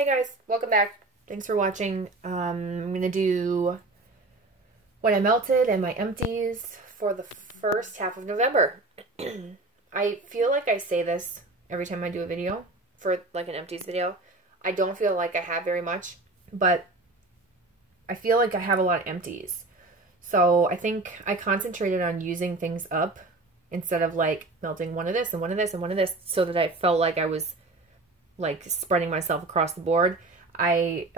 Hey guys, welcome back. Thanks for watching. I'm going to do what I melted and my empties for the first half of November. I feel like I say this every time I do a video for like an empties video. I don't feel like I have very much, but I feel like I have a lot of empties. So I think I concentrated on using things up instead of like melting one of this and one of this and one of this so that I felt like I was like spreading myself across the board. You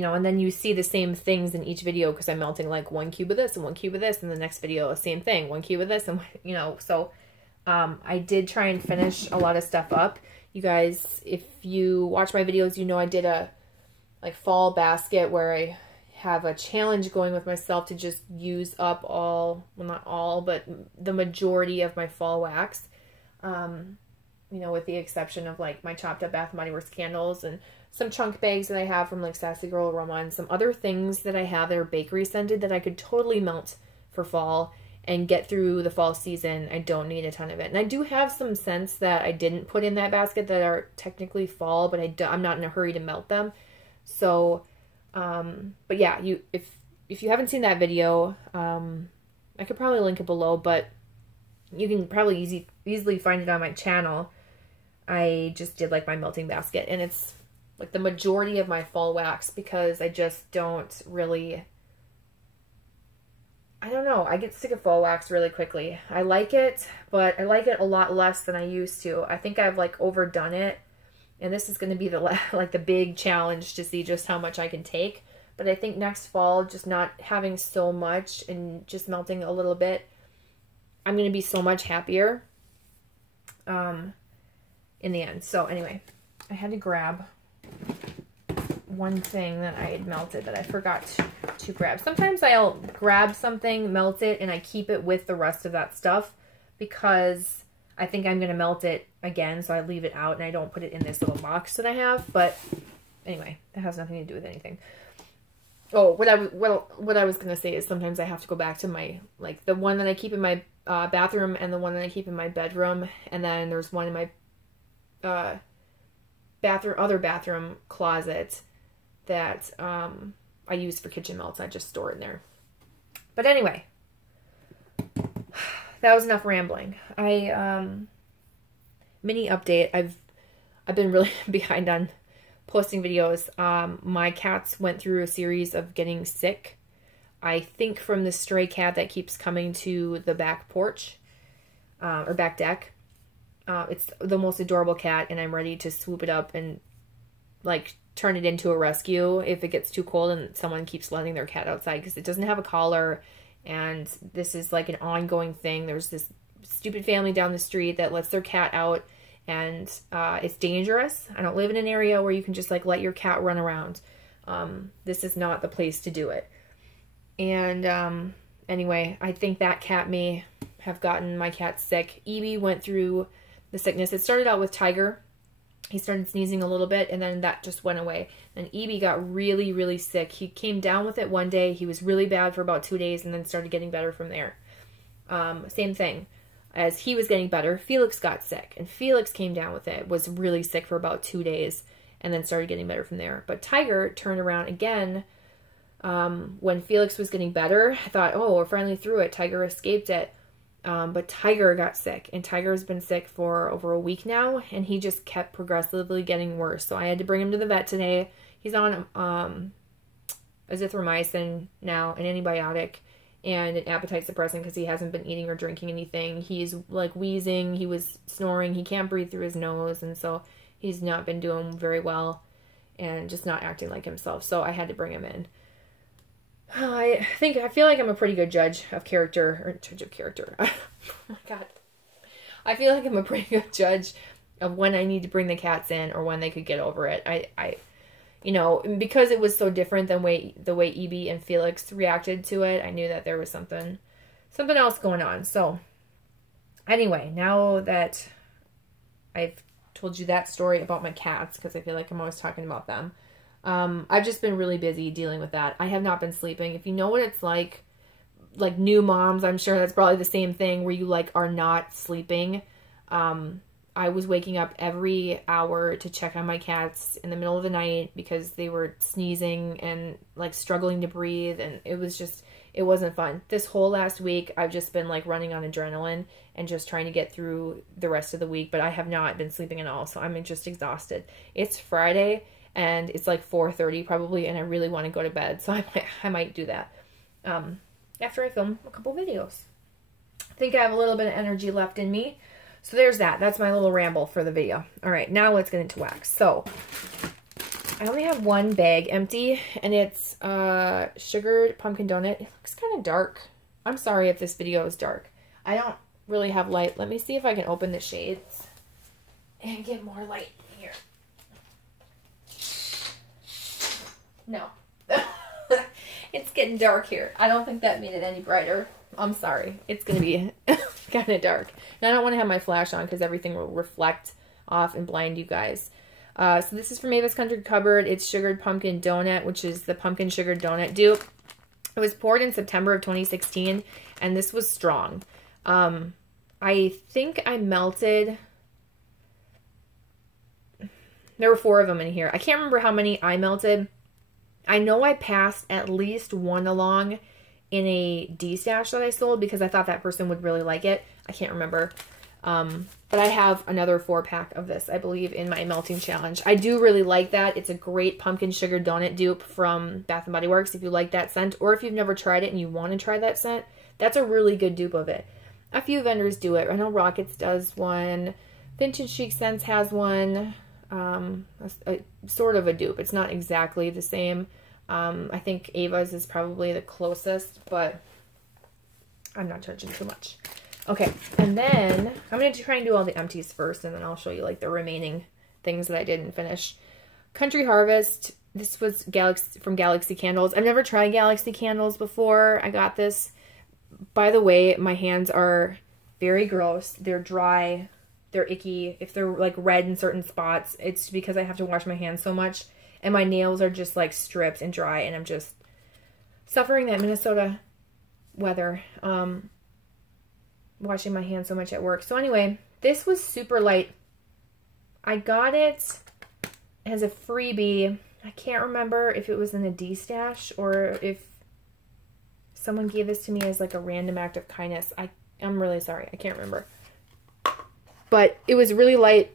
know, and then you see the same things in each video because I'm melting like 1 cube of this and 1 cube of this, and the next video, same thing, 1 cube of this, and you know, so I did try and finish a lot of stuff up. You guys, if you watch my videos, you know I did a like fall basket where I have a challenge going with myself to just use up all, well not all, but the majority of my fall wax. You know, with the exception of like my chopped up Bath & Body Works candles and some chunk bags that I have from like Sassy Girl Aroma and some other things that I have that are bakery scented that I could totally melt for fall and get through the fall season. I don't need a ton of it. And I do have some scents that I didn't put in that basket that are technically fall, but I'm not in a hurry to melt them. So, but yeah, if you haven't seen that video, I could probably link it below, but you can probably easily find it on my channel. I just did like my melting basket, and it's like the majority of my fall wax because I just don't really, I don't know, I get sick of fall wax really quickly. I like it, but I like it a lot less than I used to. I think I've like overdone it, and this is going to be the like the big challenge to see just how much I can take. But I think next fall, just not having so much and just melting a little bit, I'm going to be so much happier in the end. So anyway, I had to grab one thing that I had melted that I forgot to grab. Sometimes I'll grab something, melt it, and I keep it with the rest of that stuff because I think I'm going to melt it again, so I leave it out and I don't put it in this little box that I have. But anyway, it has nothing to do with anything. Oh, what I was going to say is sometimes I have to go back to my, like, the one that I keep in my bathroom and the one that I keep in my bedroom, and then there's one in my other bathroom closet that I use for kitchen melts. I just store it in there. But anyway, that was enough rambling. Mini update. I've been really behind on posting videos. My cats went through a series of getting sick. I think from the stray cat that keeps coming to the back porch or back deck. It's the most adorable cat, and I'm ready to swoop it up and like turn it into a rescue if it gets too cold and someone keeps letting their cat outside, because it doesn't have a collar, and this is like an ongoing thing. There's this stupid family down the street that lets their cat out, and it's dangerous. I don't live in an area where you can just like let your cat run around. This is not the place to do it. And anyway, I think that cat may have gotten my cat sick. Evie went through the sickness. It started out with Tiger. He started sneezing a little bit, and then that just went away. And Evie got really, really sick. He came down with it one day. He was really bad for about 2 days and then started getting better from there. Same thing. As he was getting better, Felix got sick, and Felix came down with it, was really sick for about 2 days, and then started getting better from there. But Tiger turned around again when Felix was getting better. I thought, oh, we're finally through it. Tiger escaped it. But Tiger got sick, and Tiger's been sick for over a week now, and he just kept progressively getting worse. So I had to bring him to the vet today. He's on azithromycin now, an antibiotic, and an appetite suppressant because he hasn't been eating or drinking anything. He's like wheezing, he was snoring, he can't breathe through his nose, and so he's not been doing very well and just not acting like himself. So I had to bring him in. I feel like I'm a pretty good judge of character, oh my God. I feel like I'm a pretty good judge of when I need to bring the cats in or when they could get over it. You know, because it was so different than the way Evie and Felix reacted to it, I knew that there was something else going on. So anyway, now that I've told you that story about my cats, because I feel like I'm always talking about them, I've just been really busy dealing with that. I have not been sleeping. If you know what it's like new moms, I'm sure that's probably the same thing where you like are not sleeping. I was waking up every hour to check on my cats in the middle of the night because they were sneezing and like struggling to breathe, and it was just, it wasn't fun. This whole last week, I've just been like running on adrenaline and just trying to get through the rest of the week, but I have not been sleeping at all, so I'm just exhausted. It's Friday, and it's like 4:30 probably, and I really want to go to bed, so I might do that after I film a couple videos. I think I have a little bit of energy left in me. So there's that. That's my little ramble for the video. All right, now let's get into wax. So I only have one bag empty, and it's sugared pumpkin donut. It looks kind of dark. I'm sorry if this video is dark. I don't really have light. Let me see if I can open the shades and get more light here. No. It's getting dark here. I don't think that made it any brighter. I'm sorry. It's going to be kind of dark. And I don't want to have my flash on because everything will reflect off and blind you guys. So this is from Ava's Country Cupboard. It's Sugared Pumpkin Donut, which is the pumpkin sugar donut dupe. It was poured in September of 2016, and this was strong. I think I melted... There were 4 of them in here. I can't remember how many I melted. I know I passed at least one along in a D-stash that I sold because I thought that person would really like it. I can't remember. But I have another 4-pack of this, I believe, in my melting challenge. I do really like that. It's a great pumpkin sugar donut dupe from Bath & Body Works if you like that scent, or if you've never tried it and you want to try that scent, that's a really good dupe of it. A few vendors do it. I know Rockets does one. Vintage Chic Scents has one. Sort of a dupe. It's not exactly the same. I think Ava's is probably the closest, but I'm not judging too much. Okay, and then I'm going to try and do all the empties first, and then I'll show you like the remaining things that I didn't finish. Country Harvest. This was from Galaxy Candles. I've never tried Galaxy Candles before. I got this. By the way, my hands are very gross. They're dry. They're icky. If they're like red in certain spots, it's because I have to wash my hands so much. And my nails are just like stripped and dry, and I'm just suffering that Minnesota weather. Washing my hands so much at work. So anyway, this was super light. I got it as a freebie. I can't remember if it was in a D-stash or if someone gave this to me as like a random act of kindness. I'm really sorry. I can't remember. But it was really light.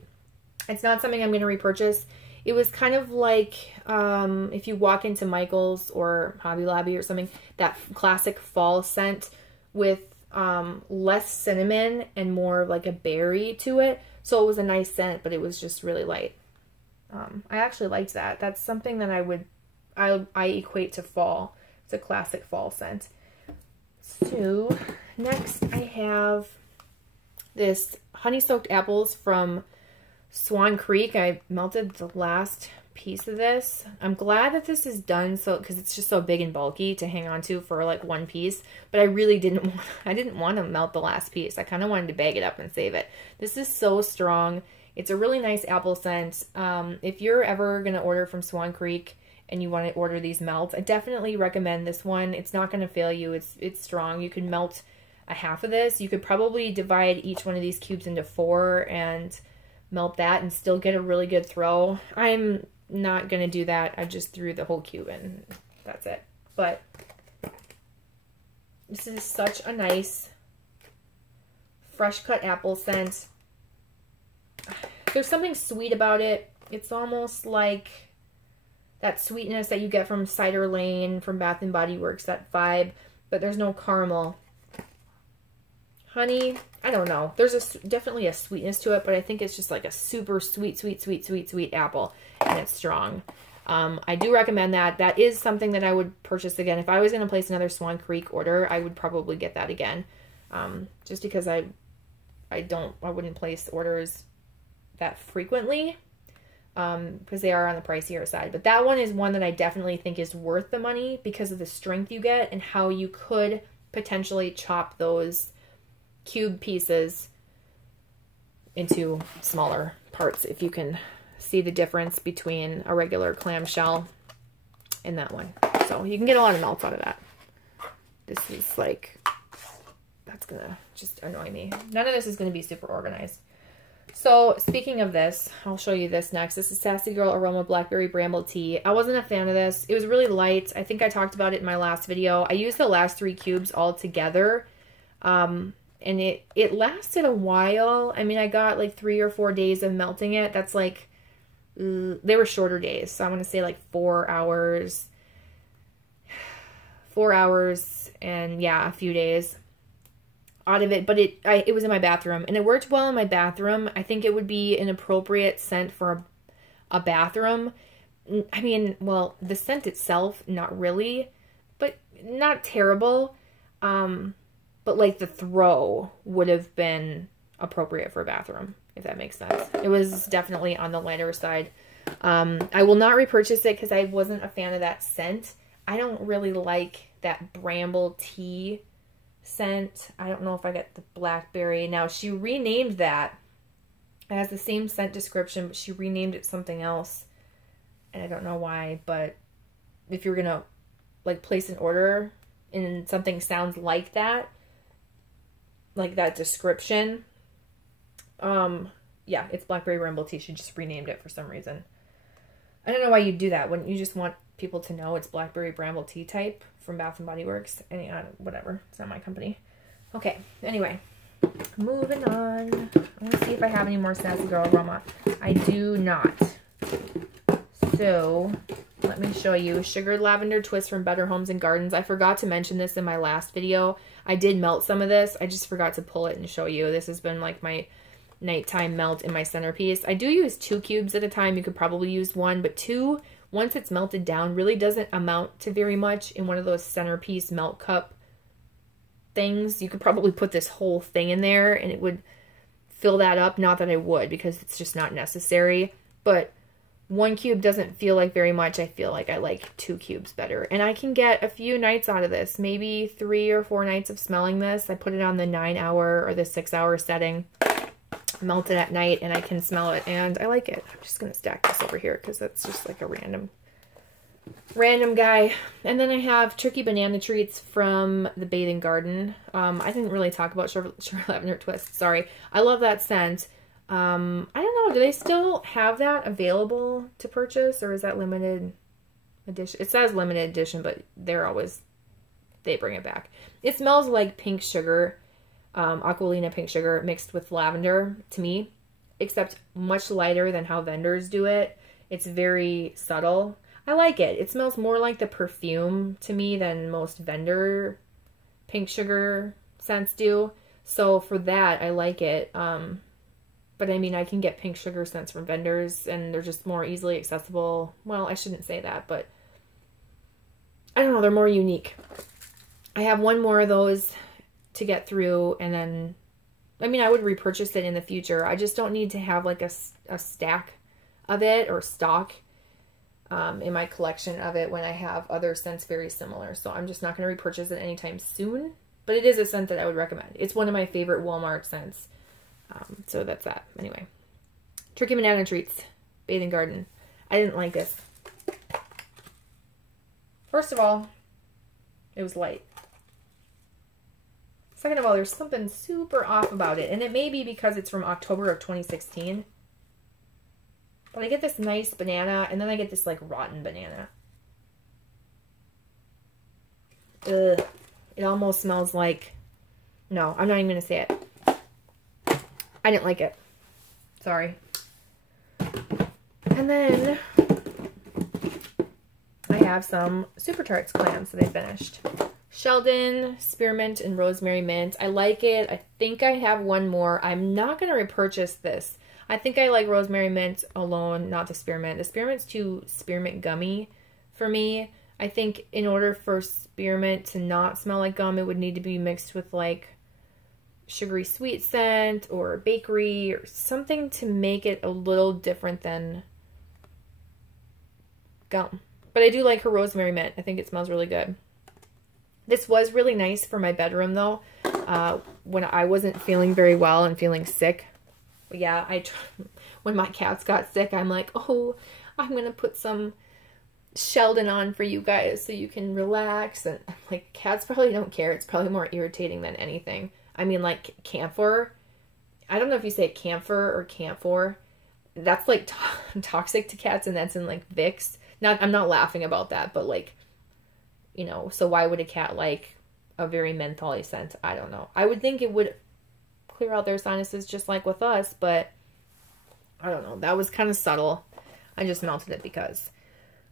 It's not something I'm going to repurchase. It was kind of like if you walk into Michael's or Hobby Lobby or something, that classic fall scent with less cinnamon and more of like a berry to it. So it was a nice scent, but it was just really light. I actually liked that. That's something that I equate to fall. It's a classic fall scent. So next I have this honey-soaked apples from Swan Creek. I melted the last piece of this. I'm glad that this is done because it's just so big and bulky to hang on to for like one piece, but I really didn't want to melt the last piece. I kind of wanted to bag it up and save it. This is so strong. It's a really nice apple scent. If you're ever going to order from Swan Creek and you want to order these melts, I definitely recommend this one. It's not going to fail you. It's strong. You can melt a half of this. You could probably divide each one of these cubes into 4 and melt that and still get a really good throw. I'm not going to do that. I just threw the whole cube in. That's it. But this is such a nice fresh cut apple scent. There's something sweet about it. It's almost like that sweetness that you get from Cider Lane from Bath & Body Works, that vibe, but there's no caramel. Honey, I don't know. There's definitely a sweetness to it, but I think it's just like a super sweet apple, and it's strong. I do recommend that. That is something that I would purchase again. If I was going to place another Swan Creek order, I would probably get that again. Just because I wouldn't place orders that frequently, because they are on the pricier side. But that one is one that I definitely think is worth the money because of the strength you get and how you could potentially chop those cube pieces into smaller parts if you can see the difference between a regular clamshell and that one. So you can get a lot of melts out of that. This is like, that's gonna just annoy me. None of this is gonna be super organized. So speaking of this, I'll show you this next. This is Sassy Girl Aroma Blackberry Bramble Tea. I wasn't a fan of this. It was really light. I think I talked about it in my last video. I used the last 3 cubes all together. And it lasted a while. I mean, I got like 3 or 4 days of melting it. That's like, they were shorter days. So I want to say like 4 hours. 4 hours and yeah, a few days out of it, but it was in my bathroom and it worked well in my bathroom. I think it would be an appropriate scent for a bathroom. I mean, well, the scent itself, not really, but not terrible. But like the throw would have been appropriate for a bathroom, if that makes sense. It was definitely on the lighter side. I will not repurchase it because I wasn't a fan of that scent. I don't really like that bramble tea scent. I don't know if I got the blackberry. Now, she renamed that. It has the same scent description, but she renamed it something else. And I don't know why, but if you're going to like place an order and something sounds like that description, yeah, it's blackberry bramble tea. She just renamed it for some reason. I don't know why you'd do that. Wouldn't you just want people to know it's blackberry bramble tea type from Bath and Body Works? And whatever, it's not my company. Okay, anyway, moving on. I want to see if I have any more Sassy Girl Aroma. I do not. So let me show you Sugared Lavender Twist from Better Homes and Gardens. I forgot to mention this in my last video. I did melt some of this. I just forgot to pull it and show you. This has been like my nighttime melt in my centerpiece. I do use 2 cubes at a time. You could probably use 1, but 2, once it's melted down, really doesn't amount to very much in one of those centerpiece melt cup things. You could probably put this whole thing in there and it would fill that up. Not that I would, because it's just not necessary, but 1 cube doesn't feel like very much. I feel like I like 2 cubes better. And I can get a few nights out of this, maybe 3 or 4 nights of smelling this. I put it on the 9-hour or the 6-hour setting, melt it at night, and I can smell it, and I like it. I'm just going to stack this over here because that's just like a random guy. And then I have Tricky Banana Treats from the Bathing Garden. I didn't really talk about Sugar Lavender Twist. Sorry. I love that scent. I don't know. Do they still have that available to purchase, or is that limited edition? It says limited edition, but they bring it back. It smells like pink sugar, Aqualina pink sugar mixed with lavender to me, except much lighter than how vendors do it. It's very subtle. I like it. It smells more like the perfume to me than most vendor pink sugar scents do. So for that, I like it. But I mean, I can get pink sugar scents from vendors and they're just more easily accessible. Well, I shouldn't say that, but I don't know. They're more unique. I have 1 more of those to get through, and then, I mean, I would repurchase it in the future. I just don't need to have like a stack of it or stock in my collection of it when I have other scents very similar. So I'm just not going to repurchase it anytime soon, but it is a scent that I would recommend. It's one of my favorite Walmart scents. So that's that. Anyway, Tricky Banana Treats, Bathing Garden. I didn't like this. First of all, it was light. Second of all, there's something super off about it. And it may be because it's from October of 2016. But I get this nice banana, and then I get this, like, rotten banana. Ugh. It almost smells like... No, I'm not even going to say it. I didn't like it. Sorry. And then I have some Super Tarts clams that I finished. Sheldon, spearmint, and rosemary mint. I like it. I think I have 1 more. I'm not going to repurchase this. I think I like rosemary mint alone, not the spearmint. The spearmint's too spearmint gummy for me. I think in order for spearmint to not smell like gum, it would need to be mixed with like sugary sweet scent or bakery or something to make it a little different than gum. But I do like her rosemary mint. I think it smells really good. This was really nice for my bedroom, though, when I wasn't feeling very well and feeling sick. But yeah, when my cats got sick, I'm like, oh, I'm going to put some Sheldon on for you guys so you can relax. And I'm like, cats probably don't care. It's probably more irritating than anything. I mean, like, camphor, I don't know if you say camphor or camphor. That's like toxic to cats, and that's in like Vicks. I'm not laughing about that, but like, you know, so why would a cat like a very mentholy scent? I don't know. I would think it would clear out their sinuses just like with us, but I don't know. That was kind of subtle. I just melted it because.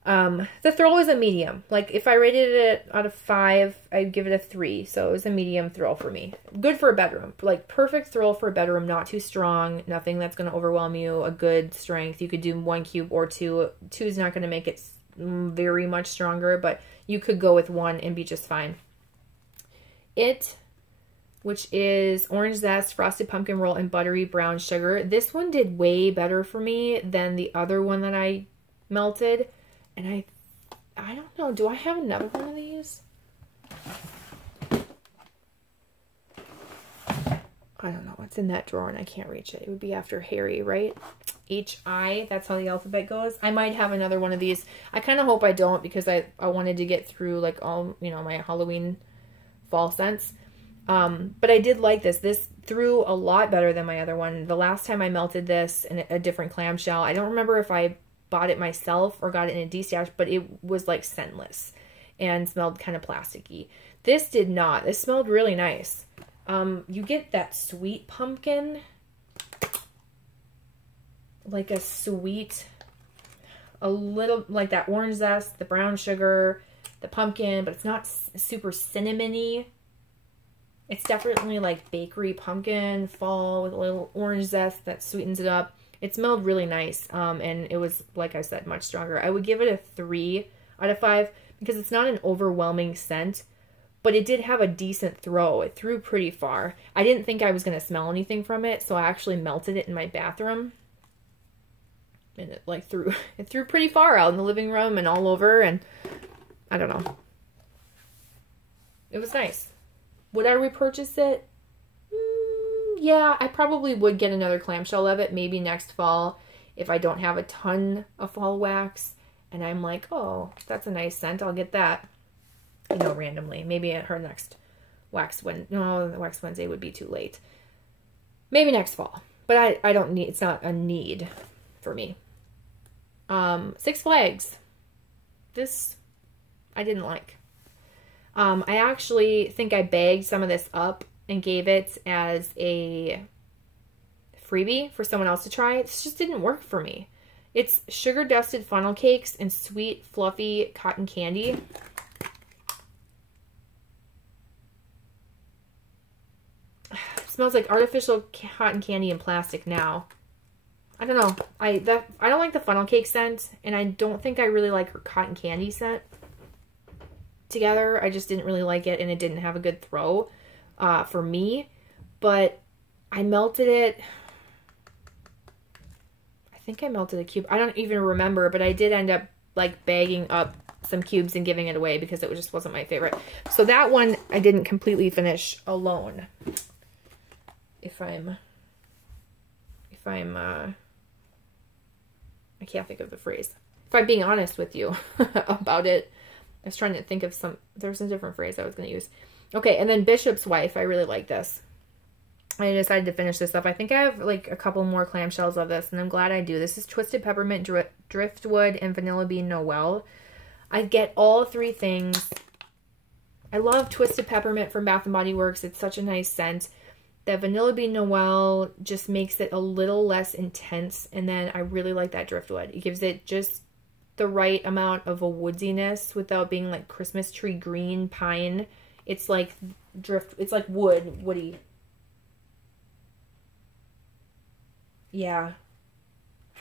The throw was a medium. Like, if I rated it out of 5, I'd give it a 3. So it was a medium throw for me. Good for a bedroom. Like, perfect throw for a bedroom. Not too strong. Nothing that's going to overwhelm you. A good strength. You could do 1 cube or 2. 2 is not going to make it very much stronger, but you could go with 1 and be just fine. It, which is orange zest, frosted pumpkin roll, and buttery brown sugar. This one did way better for me than the other one that I melted. And I don't know. Do I have another one of these? I don't know. It's in that drawer and I can't reach it. It would be after Harry, right? H-I. That's how the alphabet goes. I might have another one of these. I kind of hope I don't, because I wanted to get through like all, you know, my Halloween fall scents. But I did like this. This threw a lot better than my other one. The last time I melted this in a different clamshell, I don't remember if I bought it myself or got it in a D-stash, but it was like scentless and smelled kind of plasticky. This did not. This smelled really nice. You get that sweet pumpkin, like a sweet, a little like that orange zest, the brown sugar, the pumpkin, but it's not super cinnamony. It's definitely like bakery pumpkin fall with a little orange zest that sweetens it up. It smelled really nice, and it was, like I said, much stronger. I would give it a 3 out of 5 because it's not an overwhelming scent, but it did have a decent throw. It threw pretty far. I didn't think I was going to smell anything from it, so I actually melted it in my bathroom. And it like threw pretty far out in the living room and all over, and I don't know. It was nice. Would I repurchase it? Yeah, I probably would get another clamshell of it, maybe next fall, if I don't have a ton of fall wax, and I'm like, oh, that's a nice scent, I'll get that, you know, randomly. Maybe at her next wax Wednesday. No, the wax Wednesday would be too late. Maybe next fall, but I don't need, it's not a need for me. Six Flags. This, I didn't like. I actually think I bagged some of this up and gave it as a freebie for someone else to try. This just didn't work for me. It's sugar dusted funnel cakes and sweet fluffy cotton candy. It smells like artificial cotton candy and plastic now. I don't know. I don't like the funnel cake scent, and I don't think I really like her cotton candy scent together. I just didn't really like it, and it didn't have a good throw for me, but I melted it. I think I melted a cube. I don't even remember, but I did end up like bagging up some cubes and giving it away because it just wasn't my favorite. So that one I didn't completely finish alone. I can't think of the phrase. If I'm being honest with you about it, I was trying to think of there's a different phrase I was going to use. Okay, and then Bishop's Wife. I really like this. I decided to finish this up. I think I have like a couple more clamshells of this, and I'm glad I do. This is Twisted Peppermint, Driftwood, and Vanilla Bean Noel. I get all 3 things. I love Twisted Peppermint from Bath & Body Works. It's such a nice scent. The Vanilla Bean Noel just makes it a little less intense, and then I really like that Driftwood. It gives it just the right amount of a woodiness without being like Christmas tree green pine. It's like it's like woody. Yeah.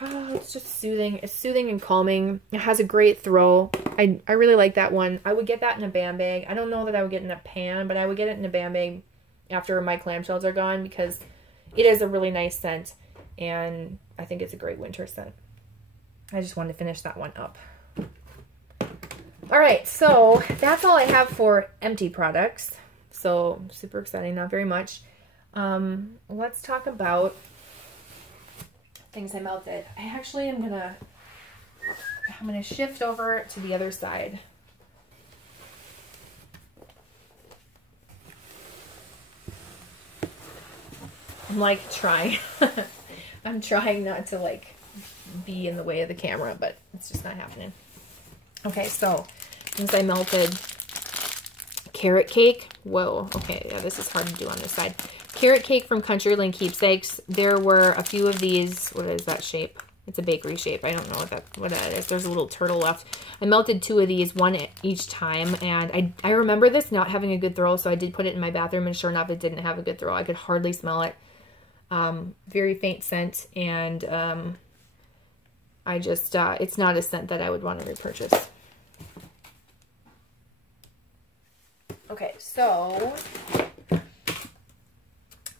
Oh, it's just soothing. It's soothing and calming. It has a great throw. I really like that one. I would get that in a band bag. I don't know that I would get it in a pan, but I would get it in a band bag after my clamshells are gone because it is a really nice scent, and I think it's a great winter scent. I just wanted to finish that one up. All right, so that's all I have for empty products. So super exciting, not very much. Let's talk about things I melted. I actually am I'm gonna shift over to the other side. I'm like trying. I'm trying not to like be in the way of the camera, but it's just not happening. Okay, so since I melted carrot cake, whoa, okay, yeah, this is hard to do on this side. Carrot cake from Countryland Keepsakes. There were a few of these. What is that shape? It's a bakery shape. I don't know what that is. There's a little turtle left. I melted 2 of these, 1 each time, and I remember this not having a good throw, so I did put it in my bathroom, and sure enough, it didn't have a good throw. I could hardly smell it. Very faint scent, and I just, it's not a scent that I would want to repurchase. Okay, so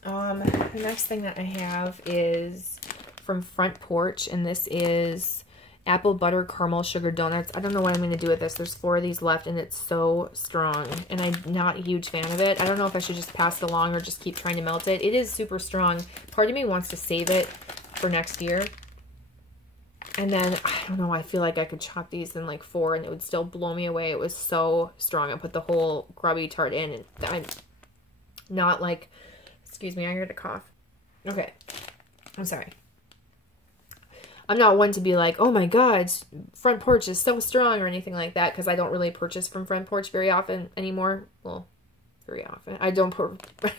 the next thing that I have is from Front Porch, and this is apple butter caramel sugar donuts. I don't know what I'm going to do with this. There's 4 of these left, and it's so strong, and I'm not a huge fan of it. I don't know if I should just pass it along or just keep trying to melt it. It is super strong. Part of me wants to save it for next year. And then, I don't know, I feel like I could chop these in like 4 and it would still blow me away. It was so strong. I put the whole grubby tart in, and I'm not like, excuse me, I heard a cough. Okay, I'm sorry. I'm not one to be like, oh my God, Front Porch is so strong or anything like that, because I don't really purchase from Front Porch very often anymore. Well, very often. I don't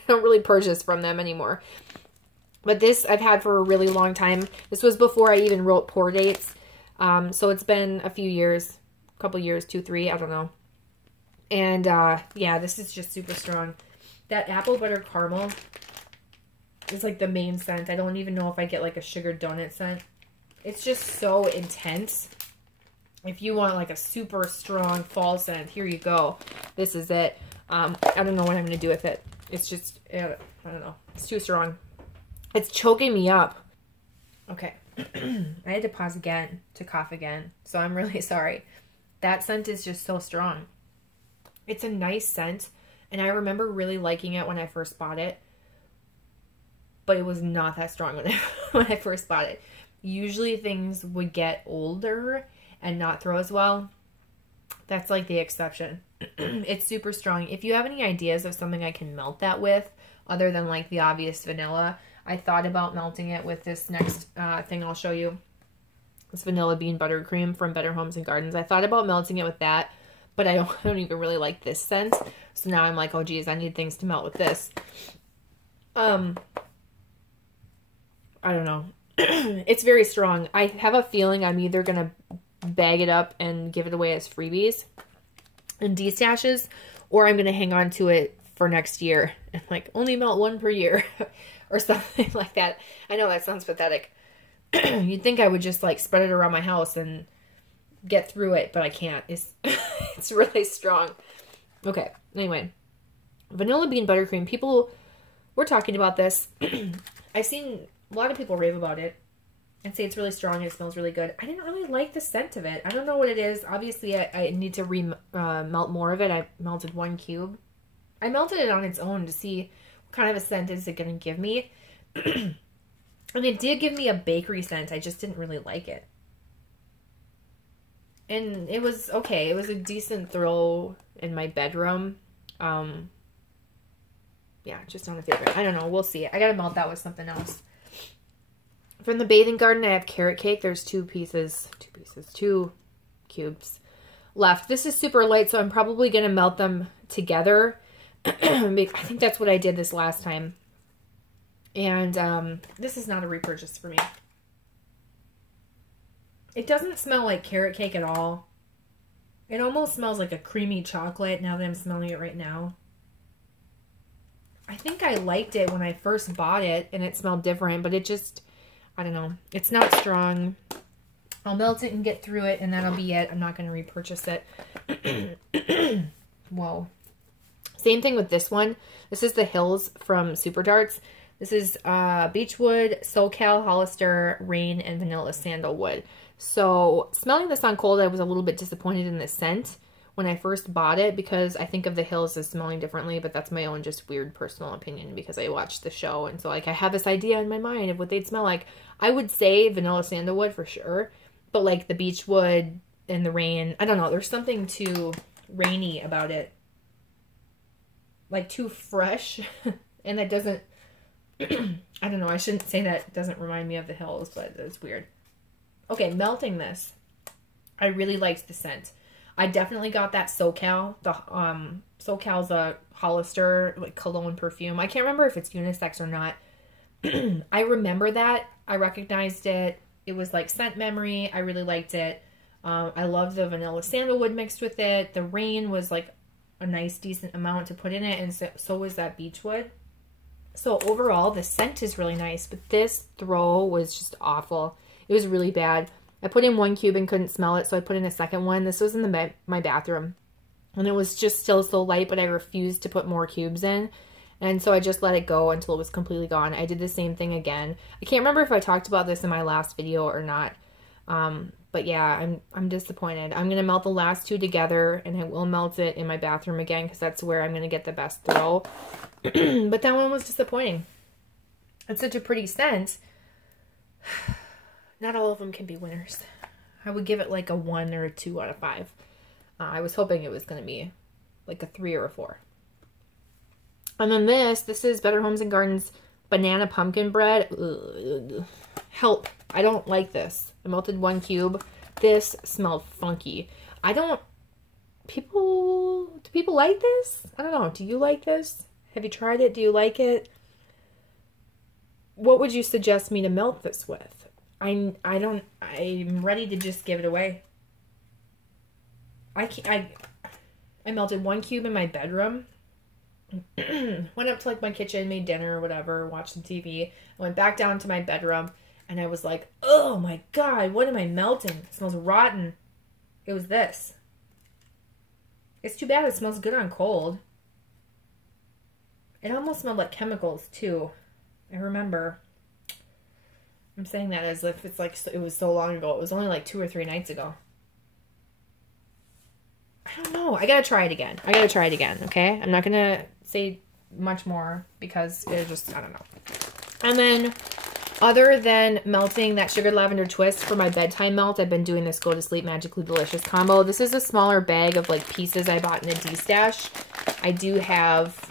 really purchase from them anymore. But this I've had for a really long time. This was before I even wrote pour dates. So it's been a few years, a couple years, 2, 3, I don't know. And yeah, this is just super strong. That apple butter caramel is like the main scent. I don't even know if I get like a sugar donut scent. It's just so intense. If you want like a super strong fall scent, here you go. This is it. I don't know what I'm going to do with it. It's just, I don't know. It's too strong. It's choking me up. Okay. I had to pause again to cough again. So I'm really sorry. That scent is just so strong. It's a nice scent. And I remember really liking it when I first bought it. But it was not that strong when I first bought it. Usually things would get older and not throw as well. That's like the exception. It's super strong. If you have any ideas of something I can melt that with, other than like the obvious vanilla, I thought about melting it with this next thing I'll show you. This vanilla bean buttercream from Better Homes and Gardens. I thought about melting it with that, but I don't even really like this scent. So now I'm like, oh geez, I need things to melt with this. I don't know. It's very strong. I have a feeling I'm either going to bag it up and give it away as freebies and destashes, or I'm going to hang on to it for next year and like only melt 1 per year or something like that. I know that sounds pathetic. You'd think I would just like spread it around my house and get through it, but I can't. It's really strong. Okay, anyway. Vanilla bean buttercream. People were talking about this. I've seen a lot of people rave about it and say it's really strong and it smells really good. I didn't really like the scent of it. I don't know what it is. Obviously, I need to melt more of it. I melted 1 cube. I melted it on its own to see what kind of a scent is it going to give me. And it did give me a bakery scent. I just didn't really like it. And it was okay. It was a decent throw in my bedroom. Yeah, just not a favorite. I don't know. We'll see. I got to melt that with something else. From the Bathing Garden, I have carrot cake. There's 2 cubes left. This is super light, so I'm probably going to melt them together. I think that's what I did this last time. And this is not a repurchase for me. It doesn't smell like carrot cake at all. It almost smells like a creamy chocolate now that I'm smelling it right now. I think I liked it when I first bought it and it smelled different, but it just, I don't know. It's not strong. I'll melt it and get through it and that'll be it. I'm not going to repurchase it. Whoa. Same thing with this one. This is the Hills from Super Darts. This is Beechwood, SoCal, Hollister, Rain, and Vanilla Sandalwood. So smelling this on cold, I was a little bit disappointed in the scent when I first bought it because I think of the Hills as smelling differently, but that's my own just weird personal opinion because I watched the show. And so like I have this idea in my mind of what they'd smell like. I would say Vanilla Sandalwood for sure, but like the Beechwood and the Rain, I don't know. There's something too rainy about it. Like too fresh and that doesn't, I I don't know. I shouldn't say that. It doesn't remind me of the hills, but it's weird. Okay, melting this. I really liked the scent. I definitely got that SoCal. The SoCal's a Hollister like cologne perfume. I can't remember if it's unisex or not. I remember that. I recognized it. It was like scent memory. I really liked it. I loved the vanilla sandalwood mixed with it. The rain was like a nice decent amount to put in it, and so was that beechwood. So overall, the scent is really nice, but this throw was just awful. It was really bad. I put in 1 cube and couldn't smell it, so I put in a second one. This was in my bathroom, and it was just still so light, but I refused to put more cubes in, and so I just let it go until it was completely gone. I did the same thing again. I can't remember if I talked about this in my last video or not, but yeah, I'm disappointed. I'm gonna melt the last 2 together, and I will melt it in my bathroom again because that's where I'm gonna get the best throw. But that one was disappointing. It's such a pretty scent. Not all of them can be winners. I would give it like a 1 or a 2 out of 5. I was hoping it was going to be like a 3 or a 4. And then this is Better Homes and Gardens Banana Pumpkin Bread. Ugh. Help. I don't like this. I melted 1 cube. This smelled funky. Do people like this? I don't know. Do you like this? Have you tried it? Do you like it? What would you suggest me to melt this with? I'm ready to just give it away. I melted 1 cube in my bedroom. Went up to like my kitchen, made dinner or whatever, watched some TV. I went back down to my bedroom and I was like, oh my God, what am I melting? It smells rotten. It was this. It's too bad it smells good on cold. It almost smelled like chemicals too. I remember. I'm saying that as if it's like it was so long ago. It was only like 2 or 3 nights ago. I don't know. I gotta try it again. Okay? I'm not gonna say much more because it just, I don't know. And then, other than melting that sugared lavender twist for my bedtime melt, I've been doing this Go to Sleep Magically Delicious combo. This is a smaller bag of like pieces I bought in a D-stash. I do have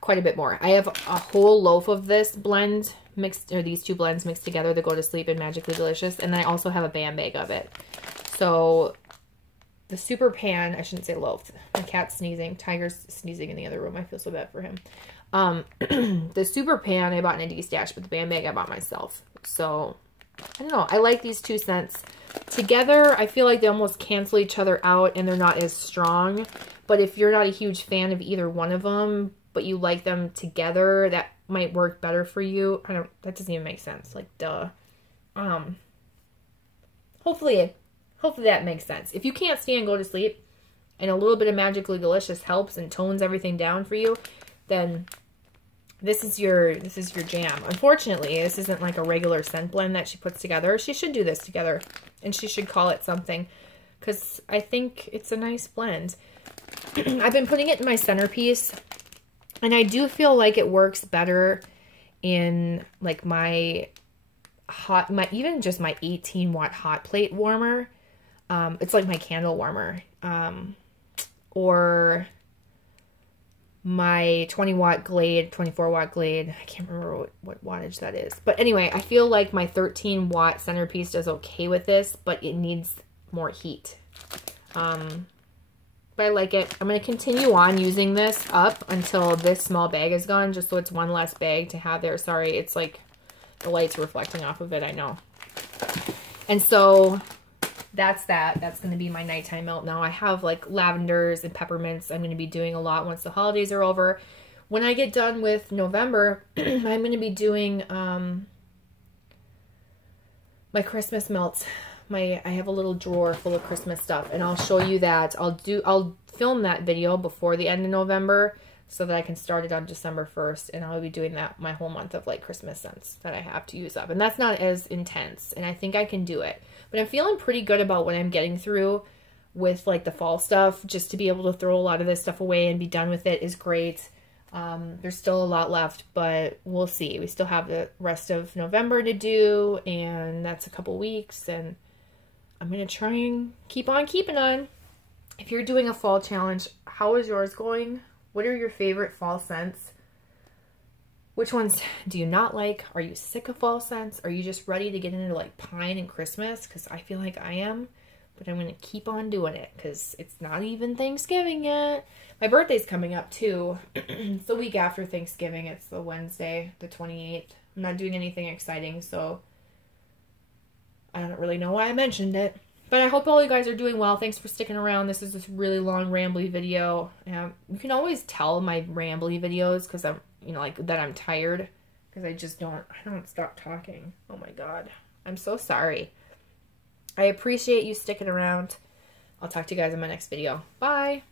quite a bit more. I have a whole loaf of this blend mixed, or these 2 blends mixed together, the Go to Sleep and Magically Delicious, and then I also have a BAM bag of it. So the super pan, I shouldn't say loaf. My cat's sneezing. Tiger's sneezing in the other room. I feel so bad for him. The super pan I bought in a D-stash, but the BAM bag I bought myself. So I don't know. I like these 2 scents together. I feel like they almost cancel each other out and they're not as strong. But if you're not a huge fan of either one of them, but you like them together, that might work better for you. That doesn't even make sense. Like, duh. Hopefully that makes sense. If you can't stand Go to Sleep and a little bit of Magically Delicious helps and tones everything down for you, then this is your jam. Unfortunately, this isn't like a regular scent blend that she puts together. She should do this together and she should call it something because I think it's a nice blend. I've been putting it in my centerpiece. And I do feel like it works better in like even just my 18-watt hot plate warmer. It's like my candle warmer. Or my 20-watt Glade, 24-watt Glade. I can't remember what wattage that is. But anyway, I feel like my 13-watt centerpiece does okay with this, but it needs more heat. But I like it. I'm going to continue on using this up until this small bag is gone, just so it's one less bag to have there. Sorry, it's like the light's reflecting off of it, I know. And so that's that. That's going to be my nighttime melt now. I have like lavenders and peppermints I'm going to be doing a lot once the holidays are over. When I get done with November, I'm going to be doing my Christmas melts. I have a little drawer full of Christmas stuff, and I'll show you that. I'll film that video before the end of November so that I can start it on December 1st, and I'll be doing that my whole month of like Christmas scents that I have to use up. And that's not as intense, and I think I can do it. But I'm feeling pretty good about what I'm getting through with like the fall stuff. Just to be able to throw a lot of this stuff away and be done with it is great. There's still a lot left, but we'll see. We still have the rest of November to do, and that's a couple weeks, and I'm going to try and keep on keeping on. If you're doing a fall challenge, how is yours going? What are your favorite fall scents? Which ones do you not like? Are you sick of fall scents? Are you just ready to get into like pine and Christmas? Because I feel like I am, but I'm going to keep on doing it because it's not even Thanksgiving yet. My birthday's coming up too. It's the week after Thanksgiving. It's the Wednesday, the 28th. I'm not doing anything exciting, so I don't really know why I mentioned it. But I hope all you guys are doing well. Thanks for sticking around. This is this really long, rambly video. You can always tell my rambly videos because I'm, you know, like that I'm tired because I don't stop talking. Oh my God. I'm so sorry. I appreciate you sticking around. I'll talk to you guys in my next video. Bye.